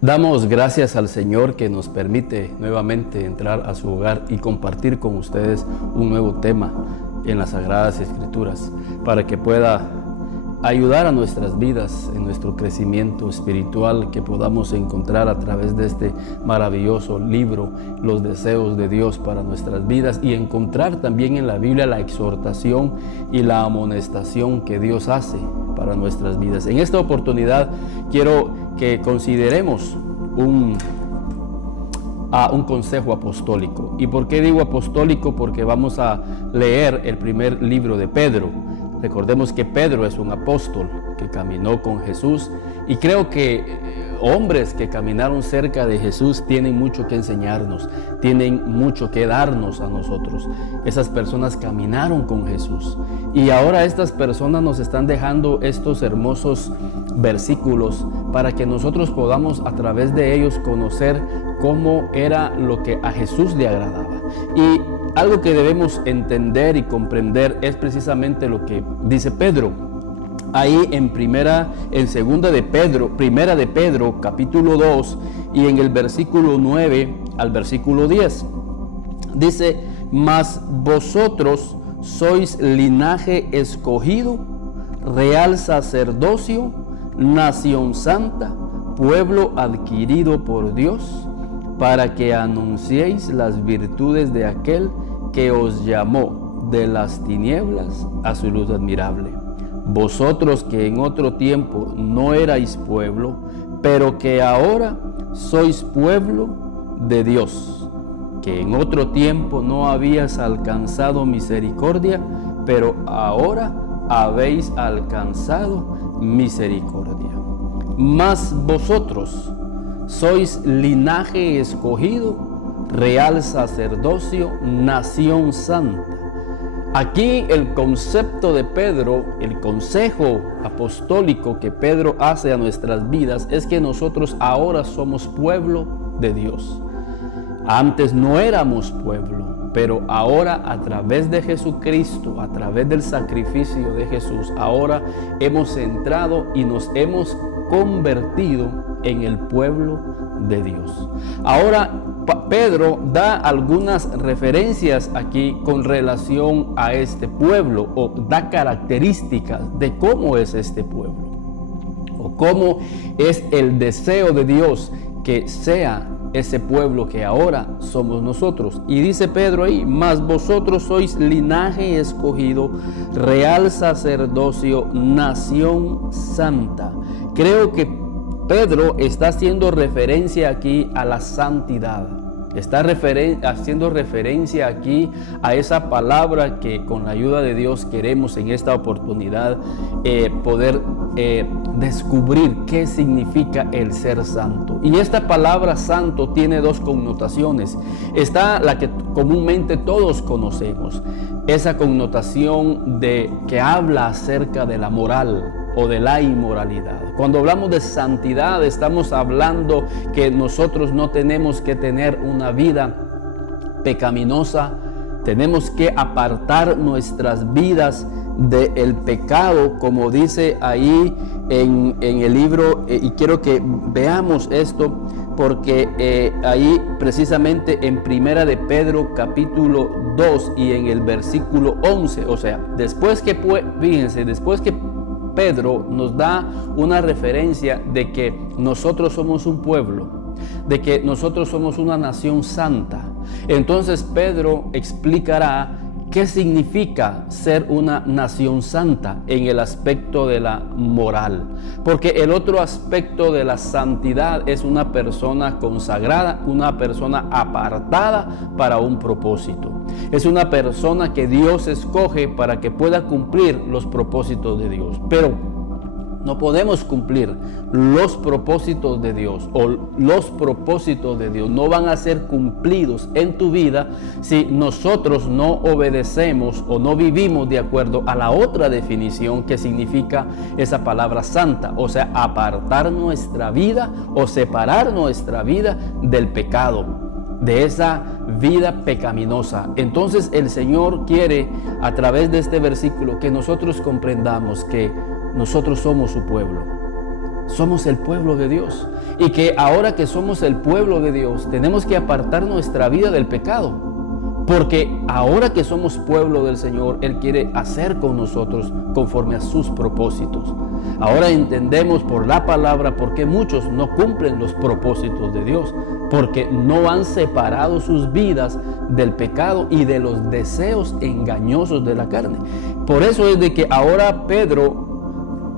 Damos gracias al Señor que nos permite nuevamente entrar a su hogar y compartir con ustedes un nuevo tema en las Sagradas Escrituras para que pueda ayudar a nuestras vidas en nuestro crecimiento espiritual, que podamos encontrar a través de este maravilloso libro los deseos de Dios para nuestras vidas y encontrar también en la Biblia la exhortación y la amonestación que Dios hace para nuestras vidas. En esta oportunidad quiero que consideremos un consejo apostólico. ¿Y por qué digo apostólico? Porque vamos a leer el primer libro de Pedro. Recordemos que Pedro es un apóstol que caminó con Jesús, y creo que hombres que caminaron cerca de Jesús tienen mucho que enseñarnos, tienen mucho que darnos a nosotros. Esas personas caminaron con Jesús y ahora estas personas nos están dejando estos hermosos versículos para que nosotros podamos a través de ellos conocer cómo era lo que a Jesús le agradaba. Y algo que debemos entender y comprender es precisamente lo que dice Pedro. Ahí en primera de Pedro, capítulo 2, y en el versículo 9 al versículo 10. Dice: mas vosotros sois linaje escogido, real sacerdocio, nación santa, pueblo adquirido por Dios, para que anunciéis las virtudes de aquel que os llamó de las tinieblas a su luz admirable. Vosotros que en otro tiempo no erais pueblo, pero que ahora sois pueblo de Dios, que en otro tiempo no habías alcanzado misericordia, pero ahora habéis alcanzado misericordia. Mas vosotros sois linaje escogido, real sacerdocio, nación santa. Aquí el concepto de Pedro, el consejo apostólico que Pedro hace a nuestras vidas es que nosotros ahora somos pueblo de Dios. Antes no éramos pueblo, pero ahora a través de Jesucristo, a través del sacrificio de Jesús, ahora hemos entrado y nos hemos convertido en el pueblo de Dios. Ahora Pedro da algunas referencias aquí con relación a este pueblo, o da características de cómo es este pueblo, o cómo es el deseo de Dios que sea ese pueblo que ahora somos nosotros. Y dice Pedro ahí: mas vosotros sois linaje escogido, real sacerdocio, nación santa. Creo que Pedro está haciendo referencia aquí a la santidad. Está haciendo referencia aquí a esa palabra que con la ayuda de Dios queremos en esta oportunidad poder descubrir qué significa el ser santo. Y esta palabra santo tiene dos connotaciones. Está la que comúnmente todos conocemos, esa connotación de que habla acerca de la moral o de la inmoralidad. Cuando hablamos de santidad, estamos hablando que nosotros no tenemos que tener una vida pecaminosa, tenemos que apartar nuestras vidas del pecado, como dice ahí en el libro, y quiero que veamos esto, porque ahí precisamente en primera de Pedro capítulo 2 y en el versículo 11, o sea, después que Pedro nos da una referencia de que nosotros somos un pueblo, de que nosotros somos una nación santa. Entonces Pedro explicará qué significa ser una nación santa en el aspecto de la moral. Porque el otro aspecto de la santidad es una persona consagrada, una persona apartada para un propósito. Es una persona que Dios escoge para que pueda cumplir los propósitos de Dios. Pero no podemos cumplir los propósitos de Dios, o los propósitos de Dios no van a ser cumplidos en tu vida si nosotros no obedecemos o no vivimos de acuerdo a la otra definición que significa esa palabra santa, o sea, apartar nuestra vida o separar nuestra vida del pecado, de esa vida pecaminosa. Entonces el Señor quiere, a través de este versículo, que nosotros comprendamos que nosotros somos su pueblo, somos el pueblo de Dios y que ahora que somos el pueblo de Dios tenemos que apartar nuestra vida del pecado. Porque ahora que somos pueblo del Señor, Él quiere hacer con nosotros conforme a sus propósitos. Ahora entendemos por la palabra por qué muchos no cumplen los propósitos de Dios. Porque no han separado sus vidas del pecado y de los deseos engañosos de la carne. Por eso es de que ahora Pedro,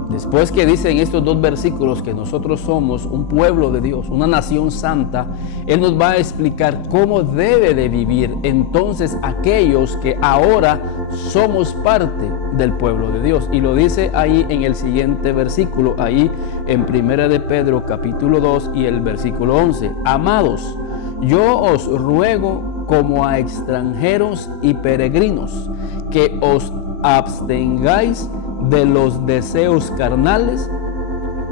después que dice en estos 2 versículos que nosotros somos un pueblo de Dios, una nación santa, Él nos va a explicar cómo debe de vivir entonces aquellos que ahora somos parte del pueblo de Dios. Y lo dice ahí en el siguiente versículo, ahí en 1 de Pedro capítulo 2 y el versículo 11. Amados, yo os ruego como a extranjeros y peregrinos que os abstengáis de los deseos carnales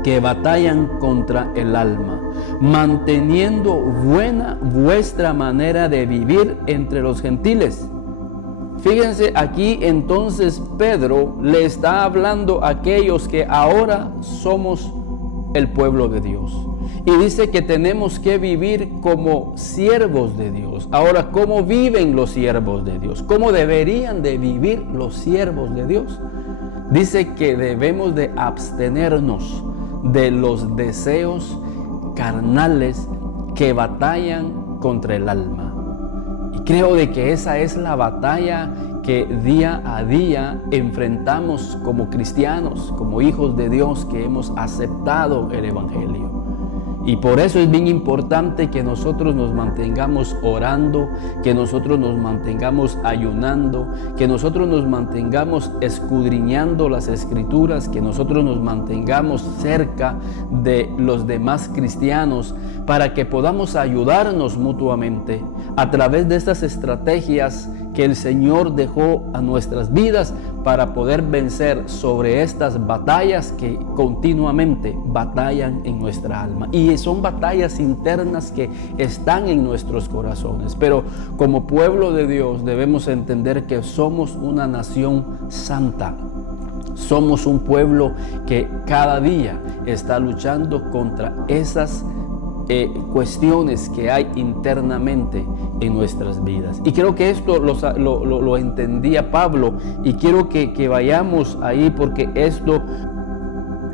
que batallan contra el alma, manteniendo buena vuestra manera de vivir entre los gentiles. Fíjense, aquí entonces Pedro le está hablando a aquellos que ahora somos el pueblo de Dios. Y dice que tenemos que vivir como siervos de Dios. Ahora, ¿cómo viven los siervos de Dios? ¿Cómo deberían de vivir los siervos de Dios? Dice que debemos de abstenernos de los deseos carnales que batallan contra el alma. Y creo de que esa es la batalla que día a día enfrentamos como cristianos, como hijos de Dios que hemos aceptado el Evangelio. Y por eso es bien importante que nosotros nos mantengamos orando, que nosotros nos mantengamos ayunando, que nosotros nos mantengamos escudriñando las Escrituras, que nosotros nos mantengamos cerca de los demás cristianos para que podamos ayudarnos mutuamente a través de estas estrategias que el Señor dejó a nuestras vidas para poder vencer sobre estas batallas que continuamente batallan en nuestra alma. Y son batallas internas que están en nuestros corazones. Pero como pueblo de Dios debemos entender que somos una nación santa. Somos un pueblo que cada día está luchando contra esas cuestiones que hay internamente en nuestras vidas. Y creo que esto lo entendía Pablo, y quiero que vayamos ahí porque esto,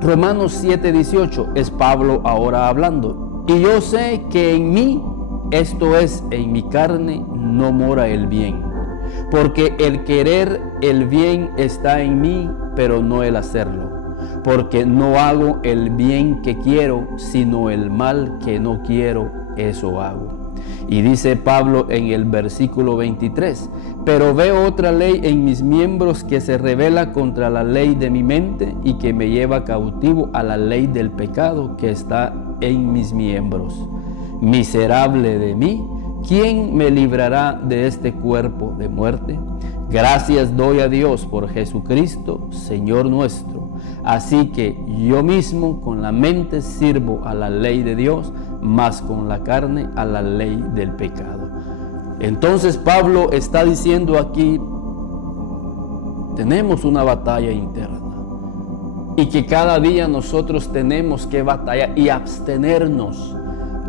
Romanos 7:18, es Pablo ahora hablando. Y yo sé que en mí, esto es, en mi carne, no mora el bien. Porque el querer el bien está en mí, pero no el hacerlo. Porque no hago el bien que quiero, sino el mal que no quiero, eso hago. Y dice Pablo en el versículo 23, pero veo otra ley en mis miembros que se rebela contra la ley de mi mente y que me lleva cautivo a la ley del pecado que está en mis miembros. Miserable de mí, ¿quién me librará de este cuerpo de muerte? Gracias doy a Dios por Jesucristo, Señor nuestro. Así que yo mismo con la mente sirvo a la ley de Dios, mas con la carne a la ley del pecado. Entonces Pablo está diciendo aquí, tenemos una batalla interna y que cada día nosotros tenemos que batallar y abstenernos.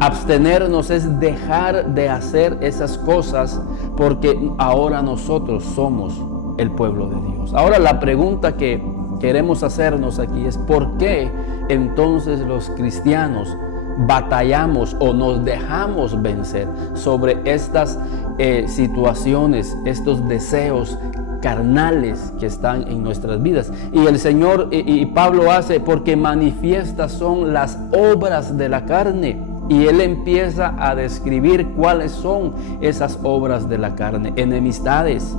Abstenernos es dejar de hacer esas cosas porque ahora nosotros somos el pueblo de Dios. Ahora la pregunta que queremos hacernos aquí es ¿por qué entonces los cristianos batallamos o nos dejamos vencer sobre estas situaciones, estos deseos carnales que están en nuestras vidas? Y el Señor y Pablo hace porque manifiestas son las obras de la carne. Y él empieza a describir cuáles son esas obras de la carne: enemistades,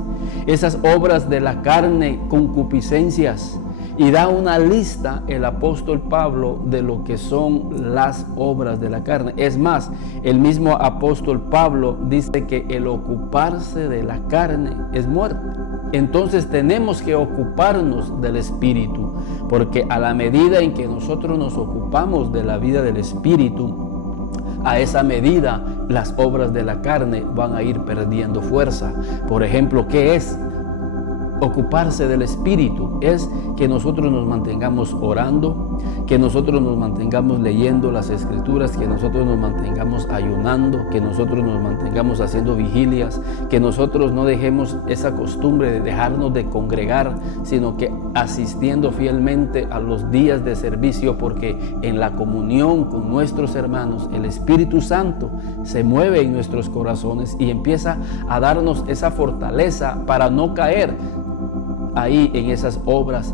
esas obras de la carne, concupiscencias. Y da una lista el apóstol Pablo de lo que son las obras de la carne. Es más, el mismo apóstol Pablo dice que el ocuparse de la carne es muerte. Entonces tenemos que ocuparnos del Espíritu, porque a la medida en que nosotros nos ocupamos de la vida del Espíritu, a esa medida las obras de la carne van a ir perdiendo fuerza. Por ejemplo, ¿qué es? ocuparse del Espíritu es que nosotros nos mantengamos orando, que nosotros nos mantengamos leyendo las Escrituras, que nosotros nos mantengamos ayunando, que nosotros nos mantengamos haciendo vigilias, que nosotros no dejemos esa costumbre de dejarnos de congregar, sino que asistiendo fielmente a los días de servicio, porque en la comunión con nuestros hermanos el Espíritu Santo se mueve en nuestros corazones y empieza a darnos esa fortaleza para no caer ahí en esas obras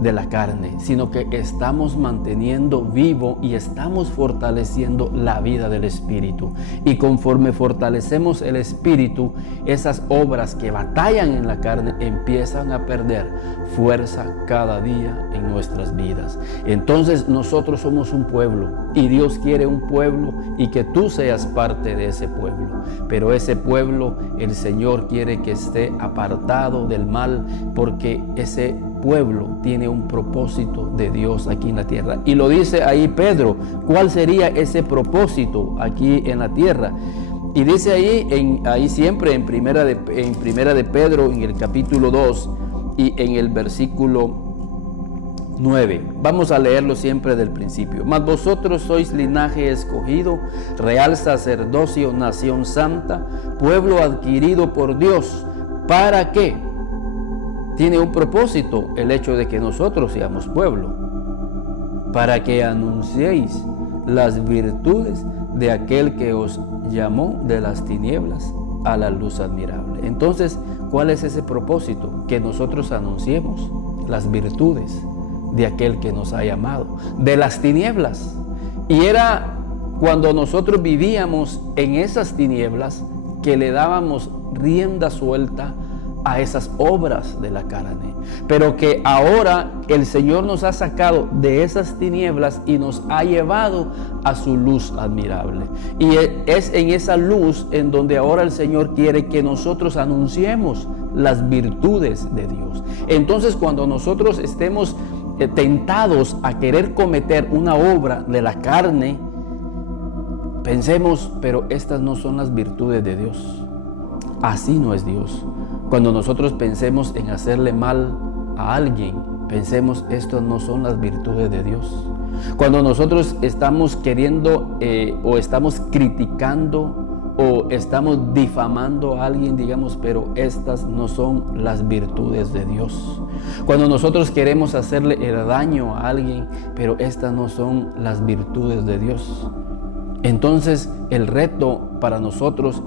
de la carne, sino que estamos manteniendo vivo y estamos fortaleciendo la vida del Espíritu. Y conforme fortalecemos el Espíritu, esas obras que batallan en la carne empiezan a perder fuerza cada día en nuestras vidas. Entonces nosotros somos un pueblo y Dios quiere un pueblo y que tú seas parte de ese pueblo. Pero ese pueblo el Señor quiere que esté apartado del mal, porque ese pueblo tiene un propósito de Dios aquí en la tierra. Y lo dice ahí Pedro, ¿cuál sería ese propósito aquí en la tierra? Y dice ahí siempre en primera de Pedro, en el capítulo 2 y en el versículo 9. Vamos a leerlo siempre del principio. Mas vosotros sois linaje escogido, real sacerdocio, nación santa, pueblo adquirido por Dios. ¿Para qué? Tiene un propósito el hecho de que nosotros seamos pueblo, para que anunciéis las virtudes de aquel que os llamó de las tinieblas a la luz admirable. Entonces, ¿cuál es ese propósito? Que nosotros anunciemos las virtudes de aquel que nos ha llamado de las tinieblas. Y era cuando nosotros vivíamos en esas tinieblas que le dábamos rienda suelta a esas obras de la carne, pero que ahora el Señor nos ha sacado de esas tinieblas y nos ha llevado a su luz admirable. Y es en esa luz en donde ahora el Señor quiere que nosotros anunciemos las virtudes de Dios. Entonces, cuando nosotros estemos tentados a querer cometer una obra de la carne, pensemos, pero estas no son las virtudes de Dios. Así no es Dios. Cuando nosotros pensemos en hacerle mal a alguien, pensemos, estas no son las virtudes de Dios. Cuando nosotros estamos queriendo o estamos criticando o estamos difamando a alguien, digamos, pero estas no son las virtudes de Dios. Cuando nosotros queremos hacerle el daño a alguien, pero estas no son las virtudes de Dios. Entonces, el reto para nosotros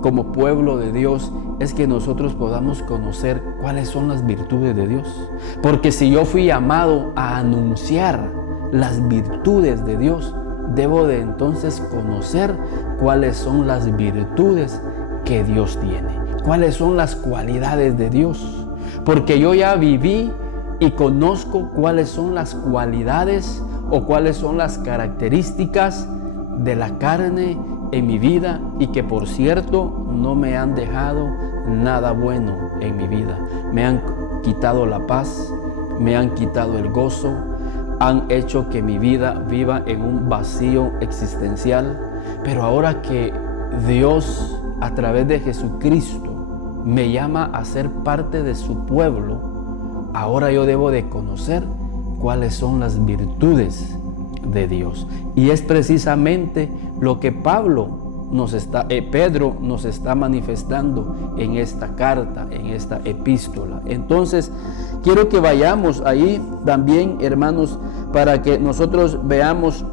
como pueblo de Dios es que nosotros podamos conocer cuáles son las virtudes de Dios. Porque si yo fui llamado a anunciar las virtudes de Dios, debo de entonces conocer cuáles son las virtudes que Dios tiene, cuáles son las cualidades de Dios. Porque yo ya viví y conozco cuáles son las cualidades o cuáles son las características de la carne en mi vida, y que por cierto no me han dejado nada bueno en mi vida. Me han quitado la paz, me han quitado el gozo, han hecho que mi vida viva en un vacío existencial. Pero ahora que Dios a través de Jesucristo me llama a ser parte de su pueblo, ahora yo debo de conocer cuáles son las virtudes de Dios. Y es precisamente lo que Pedro nos está manifestando en esta carta, en esta epístola. Entonces, quiero que vayamos ahí también, hermanos, para que nosotros veamos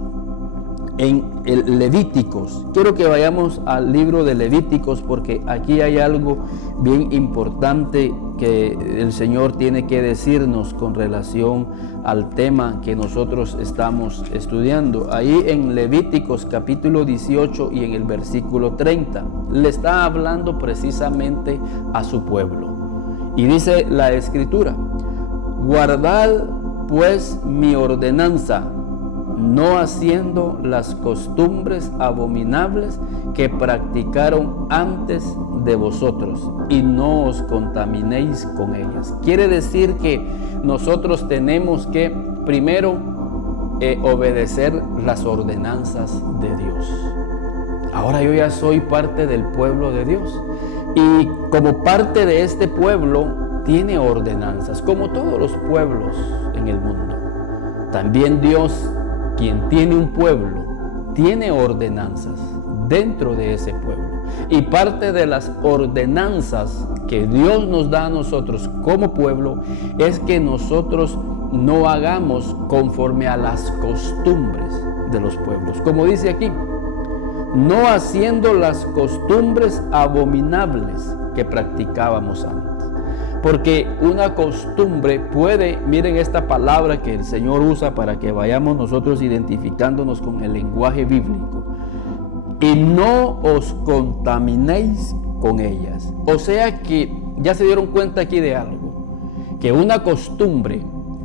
en el Levíticos. Quiero que vayamos al libro de Levíticos, porque aquí hay algo bien importante que el Señor tiene que decirnos con relación al tema que nosotros estamos estudiando. Ahí en Levíticos capítulo 18 y en el versículo 30 le está hablando precisamente a su pueblo. Y dice la Escritura: guardad pues mi ordenanza, no haciendo las costumbres abominables que practicaron antes de vosotros, y no os contaminéis con ellas. Quiere decir que nosotros tenemos que primero obedecer las ordenanzas de Dios. Ahora yo ya soy parte del pueblo de Dios, y como parte de este pueblo tiene ordenanzas, como todos los pueblos en el mundo. También Dios, quien tiene un pueblo, tiene ordenanzas dentro de ese pueblo. Y parte de las ordenanzas que Dios nos da a nosotros como pueblo es que nosotros no hagamos conforme a las costumbres de los pueblos. Como dice aquí, no haciendo las costumbres abominables que practicábamos antes. Porque una costumbre puede, miren esta palabra que el Señor usa para que vayamos nosotros identificándonos con el lenguaje bíblico. Y no os contaminéis con ellas. O sea que ya se dieron cuenta aquí de algo, que una costumbre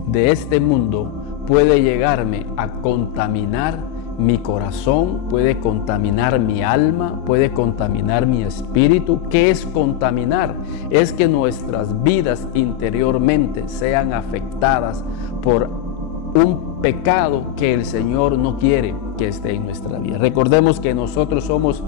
de este mundo puede llegarme a contaminar mi corazón, puede contaminar mi alma, puede contaminar mi espíritu. ¿Qué es contaminar? Es que nuestras vidas interiormente sean afectadas por un pecado que el Señor no quiere que esté en nuestra vida. Recordemos que nosotros somos,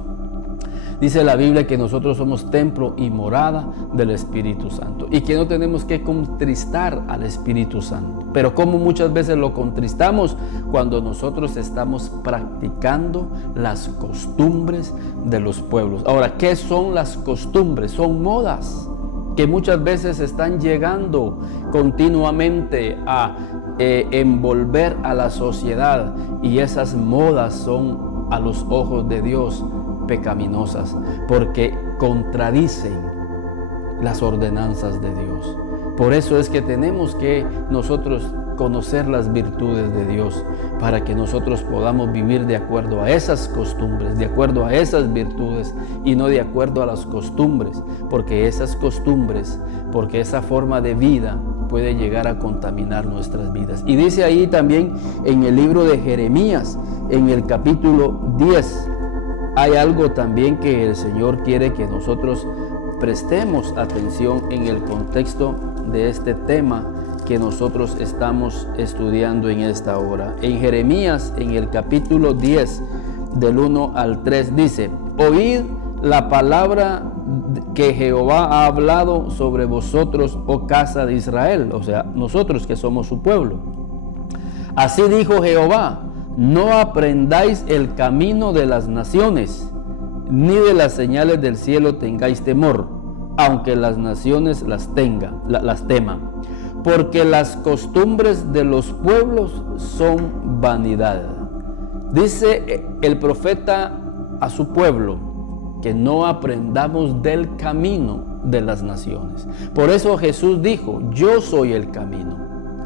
dice la Biblia, que nosotros somos templo y morada del Espíritu Santo y que no tenemos que contristar al Espíritu Santo. Pero como muchas veces lo contristamos cuando nosotros estamos practicando las costumbres de los pueblos. Ahora, ¿qué son las costumbres? Son modas que muchas veces están llegando continuamente a envolver a la sociedad, y esas modas son a los ojos de Dios pecaminosas porque contradicen las ordenanzas de Dios. Por eso es que tenemos que nosotros conocer las virtudes de Dios para que nosotros podamos vivir de acuerdo a esas costumbres, de acuerdo a esas virtudes y no de acuerdo a las costumbres, porque esas costumbres, porque esa forma de vida puede llegar a contaminar nuestras vidas. Y dice ahí también en el libro de Jeremías, en el capítulo 10, hay algo también que el Señor quiere que nosotros prestemos atención en el contexto de este tema que nosotros estamos estudiando en esta hora. En Jeremías, en el capítulo 10, del 1 al 3, dice: oíd la palabra que Jehová ha hablado sobre vosotros, oh casa de Israel, o sea, nosotros que somos su pueblo. Así dijo Jehová: no aprendáis el camino de las naciones, ni de las señales del cielo tengáis temor, aunque las naciones las teman. Porque las costumbres de los pueblos son vanidad. Dice el profeta a su pueblo que no aprendamos del camino de las naciones. Por eso Jesús dijo: yo soy el camino,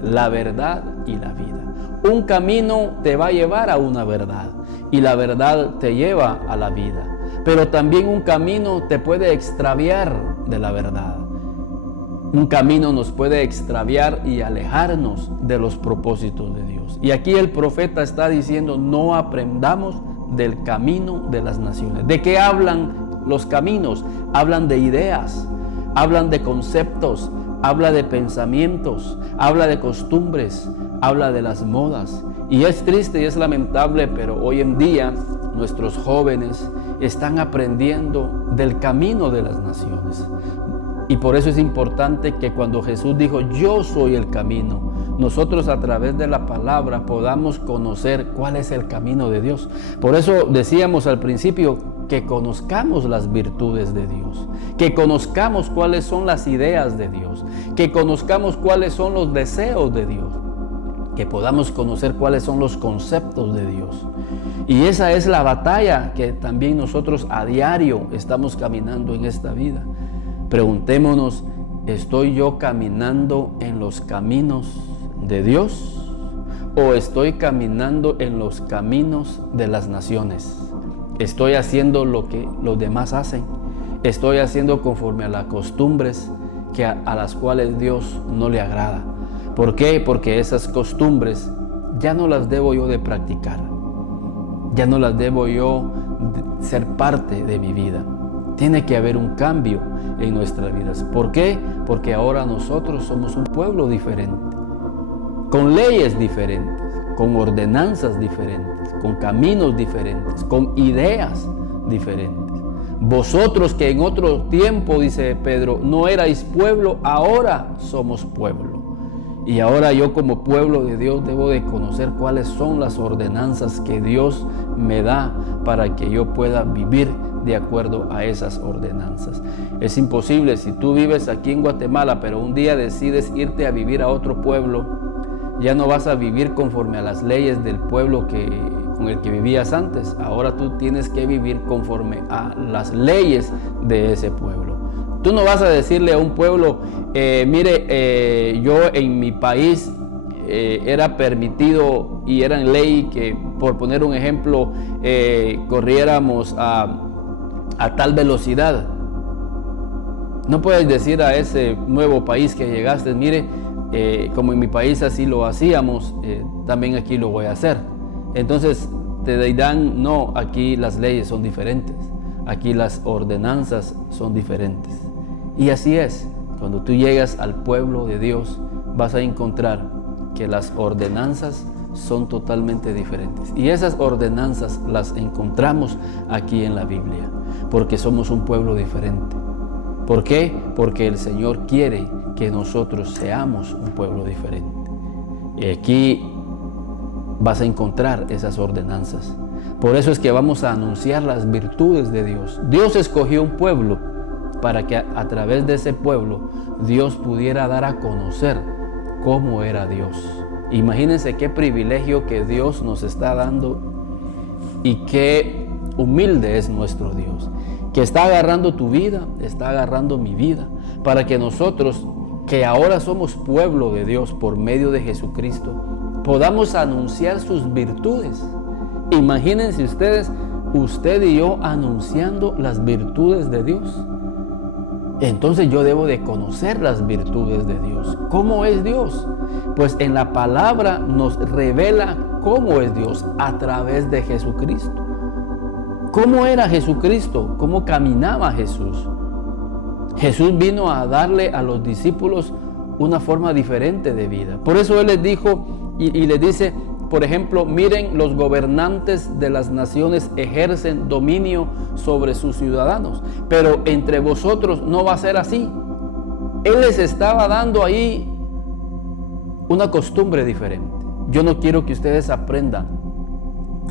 la verdad y la vida. Un camino te va a llevar a una verdad y la verdad te lleva a la vida. Pero también un camino te puede extraviar de la verdad. Un camino nos puede extraviar y alejarnos de los propósitos de Dios. Y aquí el profeta está diciendo: no aprendamos del camino de las naciones. ¿De qué hablan los caminos? Hablan de ideas, hablan de conceptos, habla de pensamientos, habla de costumbres, habla de las modas. Y es triste y es lamentable, pero hoy en día nuestros jóvenes están aprendiendo del camino de las naciones. Y por eso es importante que cuando Jesús dijo: yo soy el camino, nosotros a través de la palabra podamos conocer cuál es el camino de Dios. Por eso decíamos al principio que conozcamos las virtudes de Dios, que conozcamos cuáles son las ideas de Dios, que conozcamos cuáles son los deseos de Dios, que podamos conocer cuáles son los conceptos de Dios. Y esa es la batalla que también nosotros a diario estamos caminando en esta vida. Preguntémonos: ¿estoy yo caminando en los caminos de Dios o estoy caminando en los caminos de las naciones? ¿Estoy haciendo lo que los demás hacen? ¿Estoy haciendo conforme a las costumbres a las cuales Dios no le agrada? ¿Por qué? Porque esas costumbres ya no las debo yo de practicar, ya no las debo yo de ser parte de mi vida. Tiene que haber un cambio en nuestras vidas. ¿Por qué? Porque ahora nosotros somos un pueblo diferente, con leyes diferentes, con ordenanzas diferentes, con caminos diferentes, con ideas diferentes. Vosotros que en otro tiempo, dice Pedro, no erais pueblo, ahora somos pueblo. Y ahora yo como pueblo de Dios debo de conocer cuáles son las ordenanzas que Dios me da para que yo pueda vivir de acuerdo a esas ordenanzas. Es imposible, si tú vives aquí en Guatemala, pero un día decides irte a vivir a otro pueblo, ya no vas a vivir conforme a las leyes del pueblo con el que vivías antes. Ahora tú tienes que vivir conforme a las leyes de ese pueblo. Tú no vas a decirle a un pueblo, mire, yo en mi país era permitido y era en ley que, por poner un ejemplo, corriéramos a tal velocidad. No puedes decir a ese nuevo país que llegaste, mire, como en mi país así lo hacíamos, también aquí lo voy a hacer. Entonces te dirán, no, aquí las leyes son diferentes, aquí las ordenanzas son diferentes. Y así es, cuando tú llegas al pueblo de Dios, vas a encontrar que las ordenanzas son totalmente diferentes. Y esas ordenanzas las encontramos aquí en la Biblia, porque somos un pueblo diferente. ¿Por qué? Porque el Señor quiere que nosotros seamos un pueblo diferente. Y aquí vas a encontrar esas ordenanzas. Por eso es que vamos a anunciar las virtudes de Dios. Dios escogió un pueblo para que a través de ese pueblo Dios pudiera dar a conocer cómo era Dios. Imagínense qué privilegio que Dios nos está dando y qué humilde es nuestro Dios, que está agarrando tu vida, está agarrando mi vida, para que nosotros, que ahora somos pueblo de Dios por medio de Jesucristo, podamos anunciar sus virtudes. Imagínense ustedes, usted y yo anunciando las virtudes de Dios. Entonces yo debo de conocer las virtudes de Dios. ¿Cómo es Dios? Pues en la palabra nos revela cómo es Dios a través de Jesucristo. ¿Cómo era Jesucristo? ¿Cómo caminaba Jesús? Jesús vino a darle a los discípulos una forma diferente de vida. Por eso Él les dijo y les dice, por ejemplo, miren, los gobernantes de las naciones ejercen dominio sobre sus ciudadanos, pero entre vosotros no va a ser así. Él les estaba dando ahí una costumbre diferente. Yo no quiero que ustedes aprendan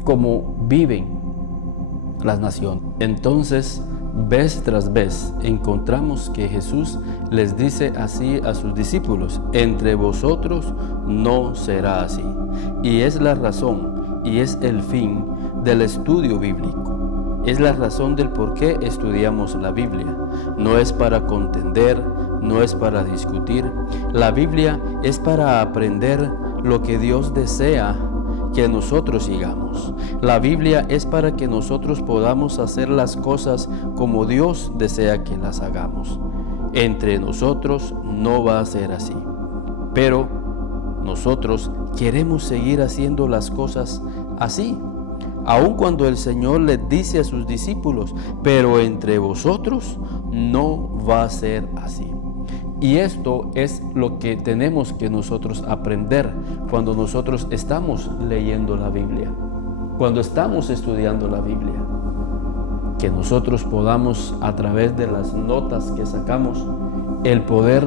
cómo viven las naciones. Entonces, vez tras vez encontramos que Jesús les dice así a sus discípulos: entre vosotros no será así. Y es la razón y es el fin del estudio bíblico. Es la razón del por qué estudiamos la Biblia. No es para contender, no es para discutir. La Biblia es para aprender lo que Dios desea que nosotros sigamos. La Biblia es para que nosotros podamos hacer las cosas como Dios desea que las hagamos. Entre nosotros no va a ser así, pero nosotros queremos seguir haciendo las cosas así, aun cuando el Señor les dice a sus discípulos, pero entre vosotros no va a ser así. Y esto es lo que tenemos que nosotros aprender cuando nosotros estamos leyendo la Biblia, cuando estamos estudiando la Biblia, que nosotros podamos, a través de las notas que sacamos, el poder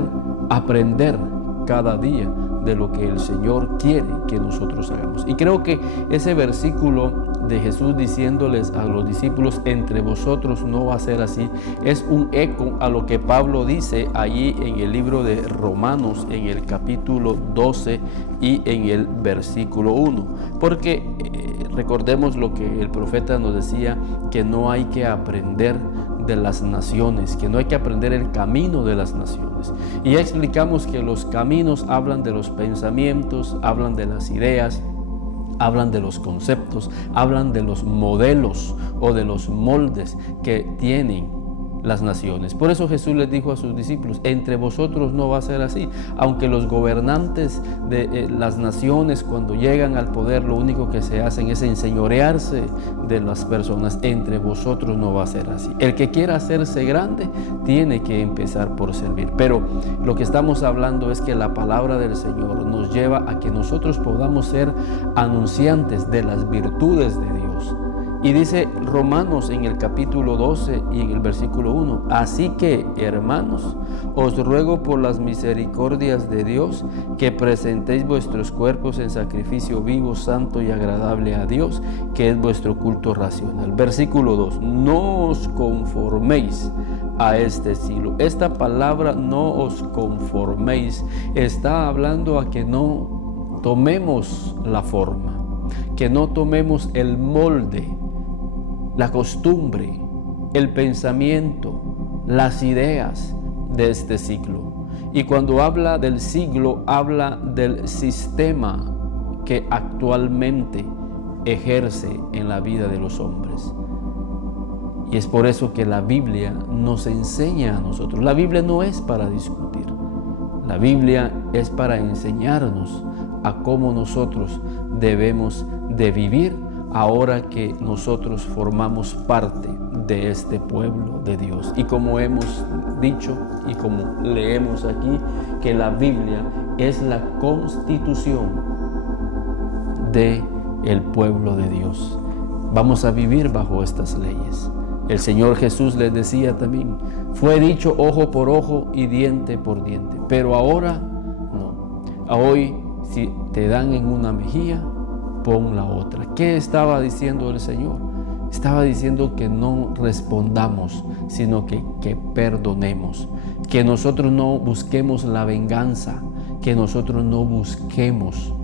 aprender cada día de lo que el Señor quiere que nosotros hagamos. Y creo que ese versículo de Jesús diciéndoles a los discípulos, entre vosotros no va a ser así, es un eco a lo que Pablo dice allí en el libro de Romanos, en el capítulo 12 y en el versículo 1. Porque recordemos lo que el profeta nos decía, que no hay que aprender de las naciones, que no hay que aprender el camino de las naciones. Y ya explicamos que los caminos hablan de los pensamientos, hablan de las ideas, hablan de los conceptos, hablan de los modelos o de los moldes que tienen las naciones. Por eso Jesús les dijo a sus discípulos, entre vosotros no va a ser así. Aunque los gobernantes de las naciones, cuando llegan al poder, lo único que se hacen es enseñorearse de las personas, entre vosotros no va a ser así. El que quiera hacerse grande tiene que empezar por servir. Pero lo que estamos hablando es que la palabra del Señor nos lleva a que nosotros podamos ser anunciantes de las virtudes de Dios. Y dice Romanos en el capítulo 12 y en el versículo 1, así que, hermanos, os ruego por las misericordias de Dios que presentéis vuestros cuerpos en sacrificio vivo, santo y agradable a Dios, que es vuestro culto racional. Versículo 2, no os conforméis a este siglo. Esta palabra, no os conforméis, está hablando a que no tomemos la forma, que no tomemos el molde, la costumbre, el pensamiento, las ideas de este siglo. Y cuando habla del siglo, habla del sistema que actualmente ejerce en la vida de los hombres. Y es por eso que la Biblia nos enseña a nosotros. La Biblia no es para discutir. La Biblia es para enseñarnos a cómo nosotros debemos de vivir ahora que nosotros formamos parte de este pueblo de Dios. Y como hemos dicho y como leemos aquí, que la Biblia es la constitución del pueblo de Dios. Vamos a vivir bajo estas leyes. El Señor Jesús les decía también, fue dicho ojo por ojo y diente por diente, pero ahora no. Hoy, si te dan en una mejilla, pon la otra. ¿Qué estaba diciendo el Señor? Estaba diciendo que no respondamos, sino que perdonemos, que nosotros no busquemos la venganza, que nosotros no busquemos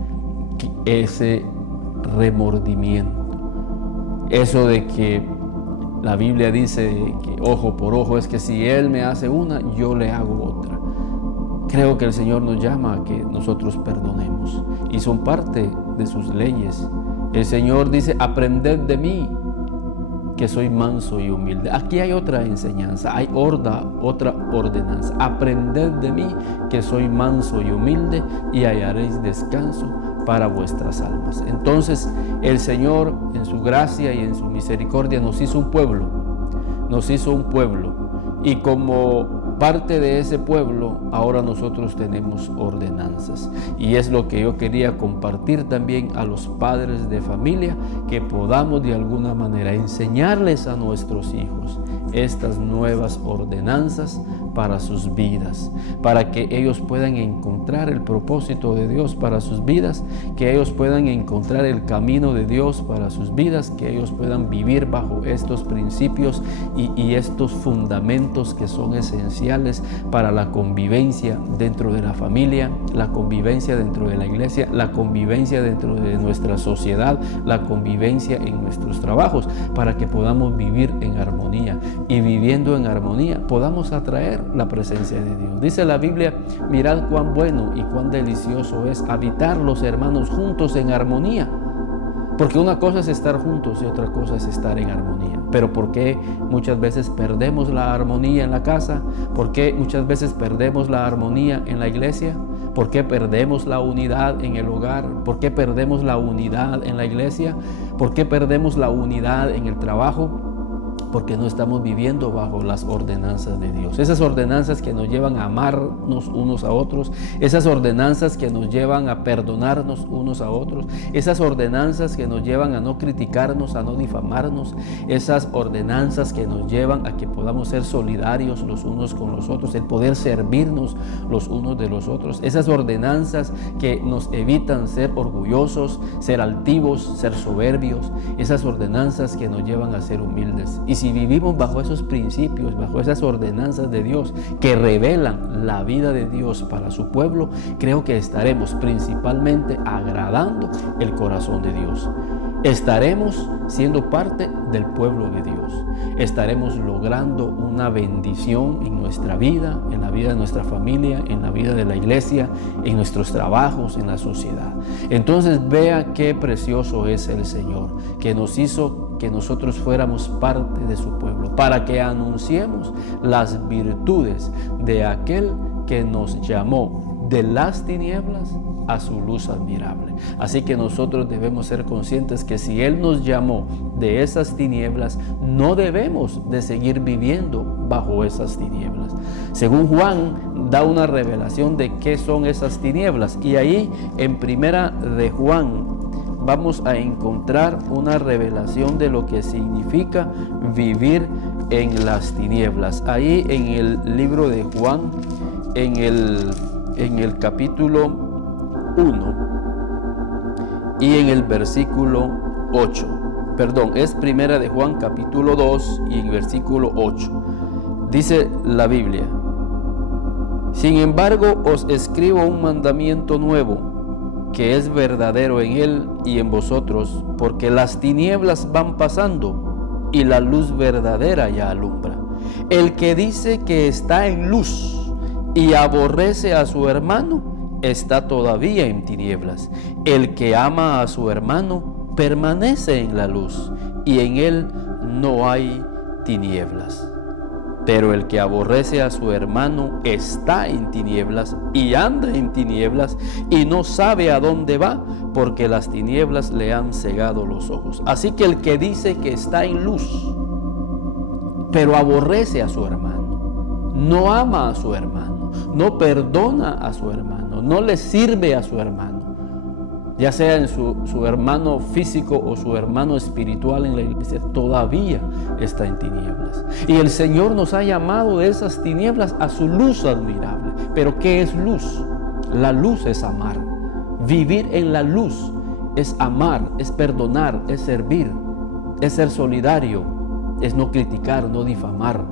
ese remordimiento. Eso de que la Biblia dice que ojo por ojo es que si Él me hace una, yo le hago otra. Creo que el Señor nos llama a que nosotros perdonemos y son parte de sus leyes. El Señor dice, aprended de mí, que soy manso y humilde. Aquí hay otra enseñanza, hay otra ordenanza. Aprended de mí, que soy manso y humilde, y hallaréis descanso para vuestras almas. Entonces, el Señor, en su gracia y en su misericordia, nos hizo un pueblo. Y como parte de ese pueblo, ahora nosotros tenemos ordenanzas. Y es lo que yo quería compartir también a los padres de familia, que podamos de alguna manera enseñarles a nuestros hijos estas nuevas ordenanzas para sus vidas, para que ellos puedan encontrar el propósito de Dios para sus vidas, que ellos puedan encontrar el camino de Dios para sus vidas, que ellos puedan vivir bajo estos principios y estos fundamentos que son esenciales para la convivencia dentro de la familia, la convivencia dentro de la iglesia, la convivencia dentro de nuestra sociedad, la convivencia en nuestros trabajos, para que podamos vivir en armonía, y viviendo en armonía podamos atraer la presencia de Dios. Dice la Biblia, mirad cuán bueno y cuán delicioso es habitar los hermanos juntos en armonía. Porque una cosa es estar juntos y otra cosa es estar en armonía. Pero ¿por qué muchas veces perdemos la armonía en la casa? ¿Por qué muchas veces perdemos la armonía en la iglesia? ¿Por qué perdemos la unidad en el hogar? ¿Por qué perdemos la unidad en la iglesia? ¿Por qué perdemos la unidad en el trabajo? Porque no estamos viviendo bajo las ordenanzas de Dios. Esas ordenanzas que nos llevan a amarnos unos a otros, esas ordenanzas que nos llevan a perdonarnos unos a otros, esas ordenanzas que nos llevan a no criticarnos, a no difamarnos, esas ordenanzas que nos llevan a que podamos ser solidarios los unos con los otros, el poder servirnos los unos de los otros, esas ordenanzas que nos evitan ser orgullosos, ser altivos, ser soberbios, esas ordenanzas que nos llevan a ser humildes. Y si vivimos bajo esos principios, bajo esas ordenanzas de Dios que revelan la vida de Dios para su pueblo, creo que estaremos principalmente agradando el corazón de Dios. Estaremos siendo parte del pueblo de Dios. Estaremos logrando una bendición en nuestra vida, en la vida de nuestra familia, en la vida de la iglesia, en nuestros trabajos, en la sociedad. Entonces vea qué precioso es el Señor, que nos hizo que nosotros fuéramos parte de su pueblo, para que anunciemos las virtudes de aquel que nos llamó de las tinieblas a su luz admirable. Así que nosotros debemos ser conscientes que si Él nos llamó de esas tinieblas, no debemos de seguir viviendo bajo esas tinieblas. Según Juan, da una revelación de qué son esas tinieblas. Y ahí en Primera de Juan, vamos a encontrar una revelación de lo que significa vivir en las tinieblas. Ahí en el libro de Juan, en el capítulo 1 y en el versículo 8. Perdón, es primera de Juan capítulo 2 y en versículo 8. Dice la Biblia: sin embargo, os escribo un mandamiento nuevo, que es verdadero en él y en vosotros, porque las tinieblas van pasando y la luz verdadera ya alumbra. El que dice que está en luz y aborrece a su hermano, está todavía en tinieblas. El que ama a su hermano permanece en la luz, y en él no hay tinieblas. Pero el que aborrece a su hermano está en tinieblas y anda en tinieblas y no sabe a dónde va, porque las tinieblas le han cegado los ojos. Así que el que dice que está en luz, pero aborrece a su hermano, no ama a su hermano, no perdona a su hermano, no le sirve a su hermano, ya sea en su hermano físico o su hermano espiritual en la iglesia, todavía está en tinieblas. Y el Señor nos ha llamado de esas tinieblas a su luz admirable. ¿Pero qué es luz? La luz es amar. Vivir en la luz es amar, es perdonar, es servir, es ser solidario, es no criticar, no difamar,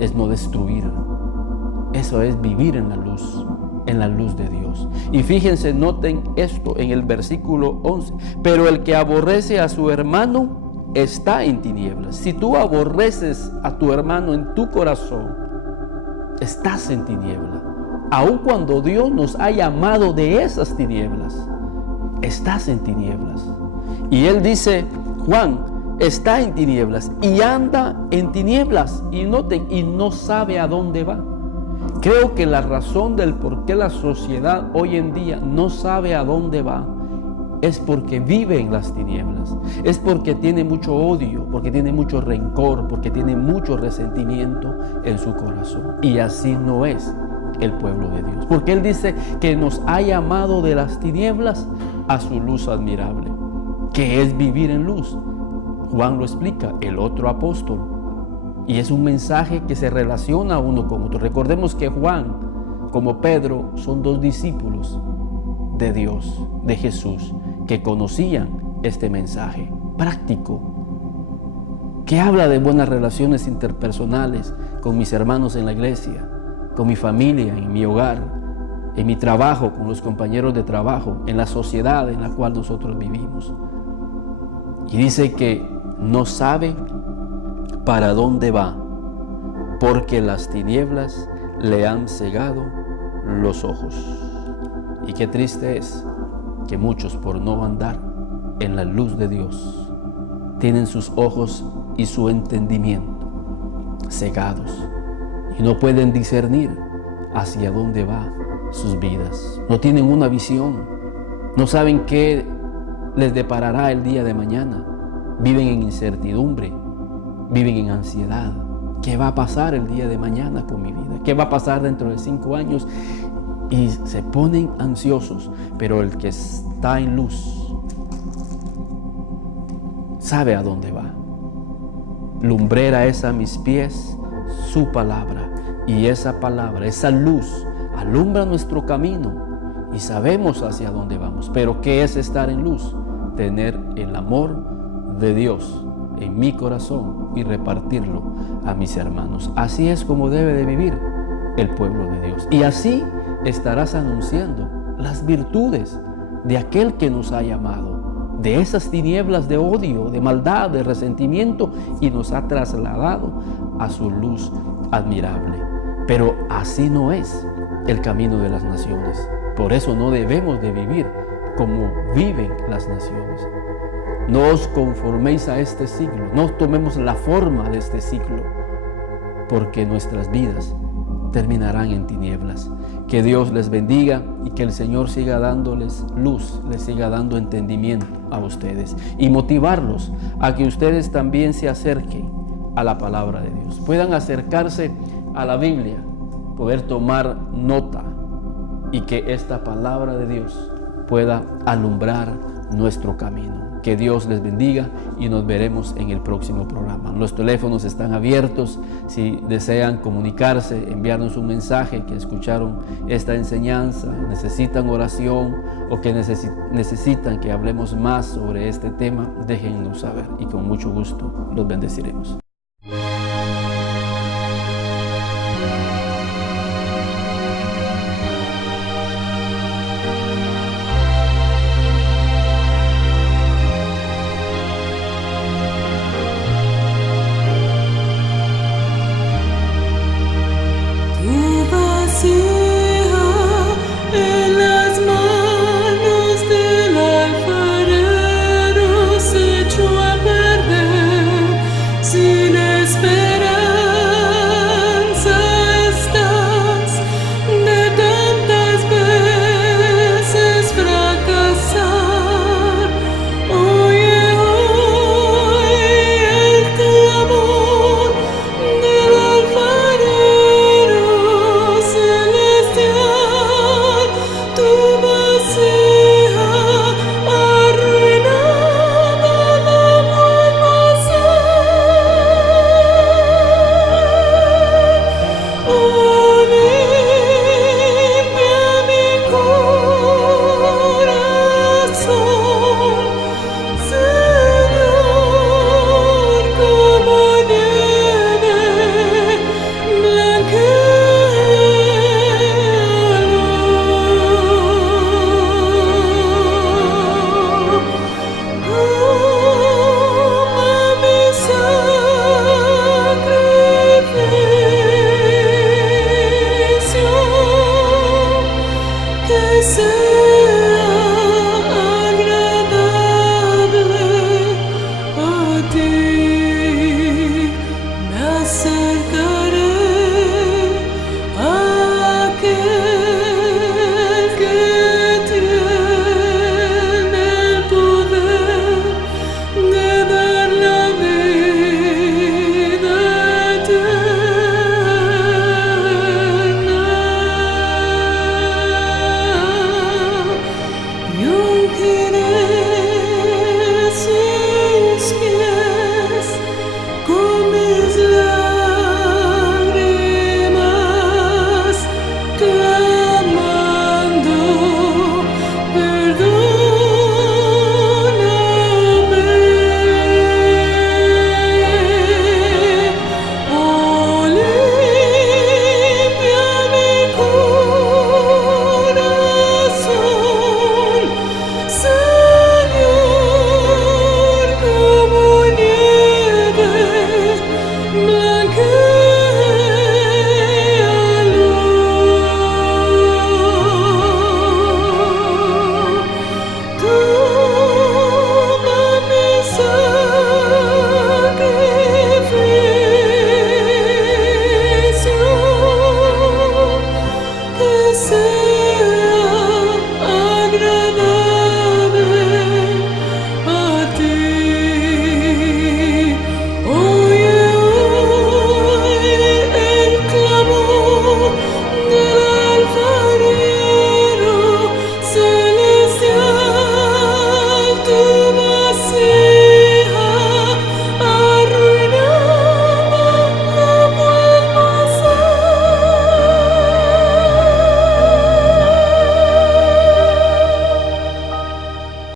es no destruir. Eso es vivir en la luz de Dios. Y fíjense, noten esto en el versículo 11. Pero el que aborrece a su hermano está en tinieblas. Si tú aborreces a tu hermano en tu corazón, estás en tinieblas. Aun cuando Dios nos ha llamado de esas tinieblas, estás en tinieblas. Y él dice, Juan está en tinieblas y anda en tinieblas. Y noten, y no sabe a dónde va. Creo que la razón del por qué la sociedad hoy en día no sabe a dónde va es porque vive en las tinieblas, es porque tiene mucho odio, porque tiene mucho rencor, porque tiene mucho resentimiento en su corazón. Y así no es el pueblo de Dios, porque Él dice que nos ha llamado de las tinieblas a su luz admirable, que es vivir en luz. Juan lo explica, el otro apóstol. Y es un mensaje que se relaciona uno con otro. Recordemos que Juan, como Pedro, son dos discípulos de Dios, de Jesús, que conocían este mensaje práctico, que habla de buenas relaciones interpersonales con mis hermanos en la iglesia, con mi familia, en mi hogar, en mi trabajo, con los compañeros de trabajo, en la sociedad en la cual nosotros vivimos. Y dice que no sabe para dónde va, porque las tinieblas le han cegado los ojos. Y qué triste es que muchos, por no andar en la luz de Dios, tienen sus ojos y su entendimiento cegados y no pueden discernir hacia dónde va sus vidas. No tienen una visión, no saben qué les deparará el día de mañana. Viven en incertidumbre, viven en ansiedad. ¿Qué va a pasar el día de mañana con mi vida? ¿Qué va a pasar dentro de 5 años? Y se ponen ansiosos. Pero el que está en luz sabe a dónde va. Lumbrera es a mis pies su palabra. Y esa palabra, esa luz, alumbra nuestro camino y sabemos hacia dónde vamos. Pero ¿qué es estar en luz? Tener el amor de Dios en mi corazón y repartirlo a mis hermanos. Así es como debe de vivir el pueblo de Dios. Y así estarás anunciando las virtudes de aquel que nos ha llamado de esas tinieblas de odio, de maldad, de resentimiento, y nos ha trasladado a su luz admirable. Pero así no es el camino de las naciones. Por eso no debemos de vivir como viven las naciones. No os conforméis a este siglo, no tomemos la forma de este siglo, porque nuestras vidas terminarán en tinieblas. Que Dios les bendiga y que el Señor siga dándoles luz, les siga dando entendimiento a ustedes y motivarlos a que ustedes también se acerquen a la palabra de Dios, puedan acercarse a la Biblia, poder tomar nota y que esta palabra de Dios pueda alumbrar nuestro camino. Que Dios les bendiga y nos veremos en el próximo programa. Los teléfonos están abiertos. Si desean comunicarse, enviarnos un mensaje que escucharon esta enseñanza, necesitan oración o que necesitan que hablemos más sobre este tema, déjennos saber y con mucho gusto los bendeciremos. En las manos del alfarero se echó a perder, sin esperanza estás de tantas veces fracasar. Oye hoy el clamor del alfarero celestial, tu vasija arruinada la vuelvo a hacer. Oh, limpia mi corazón, Señor, como nieve, blanquéalo. Toma mi sacrificio, que sea agradable a ti. Me acercaré a aquel que tiene el poder de dar la vida eterna. Y ungiré sus pies con mis lágrimas, clamando, perdóname. Oh, limpia mi corazón, Señor, como nieve, blanquéalo. Toma mi sacrificio, que sea